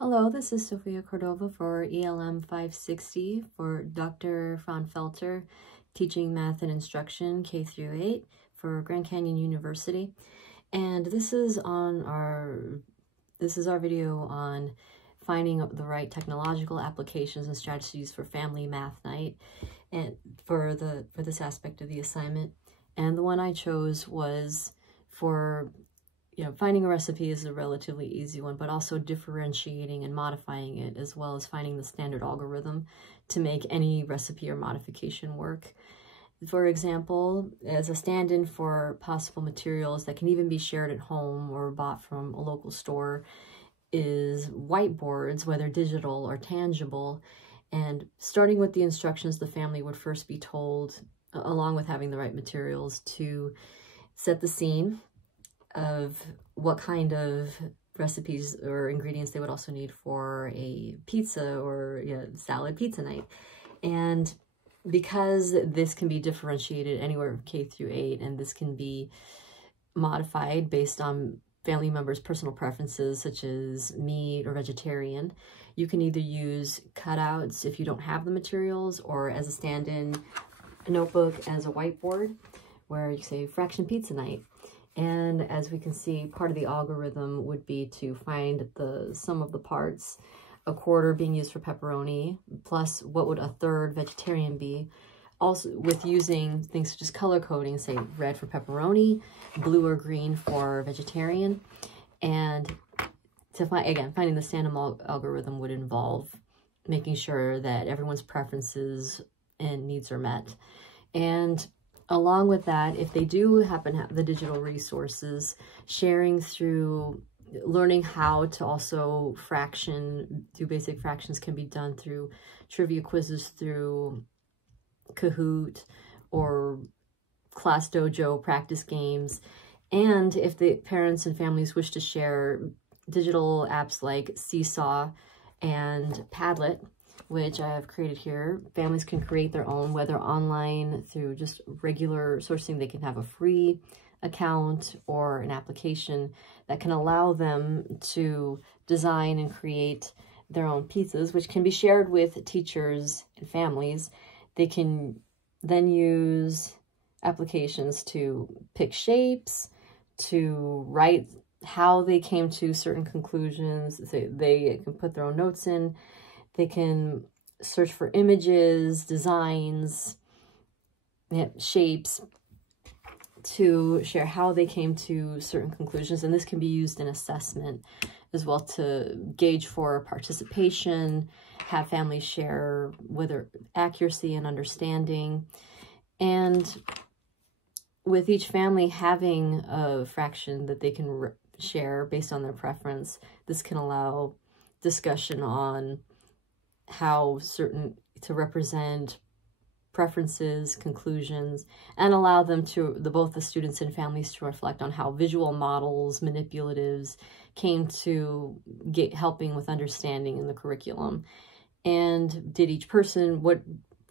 Hello, this is Sofia Cordova for ELM 560 for Dr. Fraunfelter, teaching math and instruction K through 8 for Grand Canyon University. And this is our video on finding the right technological applications and strategies for family math night and for this aspect of the assignment. And the one I chose was for finding a recipe is a relatively easy one, but also differentiating and modifying it, as well as finding the standard algorithm to make any recipe or modification work. For example, as a stand-in for possible materials that can even be shared at home or bought from a local store is whiteboards, whether digital or tangible. And starting with the instructions, the family would first be told, along with having the right materials, to set the scene of what kind of recipes or ingredients they would also need for a pizza or salad pizza night. And because this can be differentiated anywhere from K through 8, and this can be modified based on family members' personal preferences, such as meat or vegetarian, you can either use cutouts if you don't have the materials, or as a stand-in notebook as a whiteboard, where you say fraction pizza night. And as we can see, part of the algorithm would be to find the sum of the parts, a quarter being used for pepperoni, plus what would a third vegetarian be. Also with using things such as color coding, say red for pepperoni, blue or green for vegetarian. And to finding the standard algorithm would involve making sure that everyone's preferences and needs are met. And along with that, if they do happen to have the digital resources, sharing through learning how to also do basic fractions can be done through trivia quizzes through Kahoot or Class Dojo practice games. And if the parents and families wish to share, digital apps like Seesaw and Padlet, which I have created here, families can create their own, whether online through just regular sourcing. They can have a free account or an application that can allow them to design and create their own pizzas, which can be shared with teachers and families. They can then use applications to pick shapes, to write how they came to certain conclusions. They can put their own notes in. They can search for images, designs, shapes to share how they came to certain conclusions. And this can be used in assessment as well to gauge for participation, have families share whether accuracy and understanding. And with each family having a fraction that they can share based on their preference, this can allow discussion on how to represent preferences, conclusions, and allow them both the students and families to reflect on how visual models, manipulatives came to helping with understanding in the curriculum. And what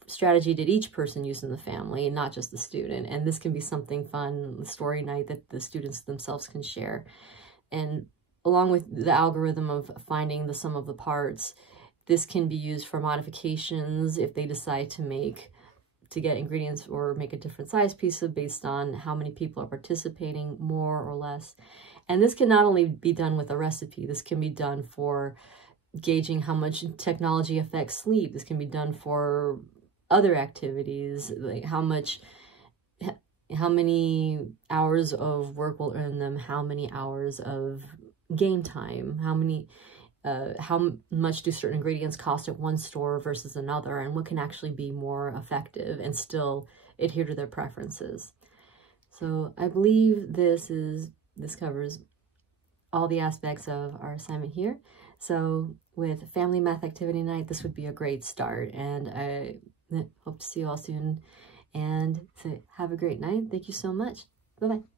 strategy did each person use in the family, and not just the student? And this can be something fun, story night that the students themselves can share. And along with the algorithm of finding the sum of the parts, this can be used for modifications if they decide to get ingredients or make a different size pizza based on how many people are participating, more or less. And this can not only be done with a recipe, this can be done for gauging how much technology affects sleep. This can be done for other activities, like how many hours of work will earn them, how many hours of game time, how much do certain ingredients cost at one store versus another, and what can actually be more effective and still adhere to their preferences. So I believe this covers all the aspects of our assignment here. So with Family Math Activity Night, this would be a great start, and I hope to see you all soon. And so have a great night. Thank you so much. Bye-bye.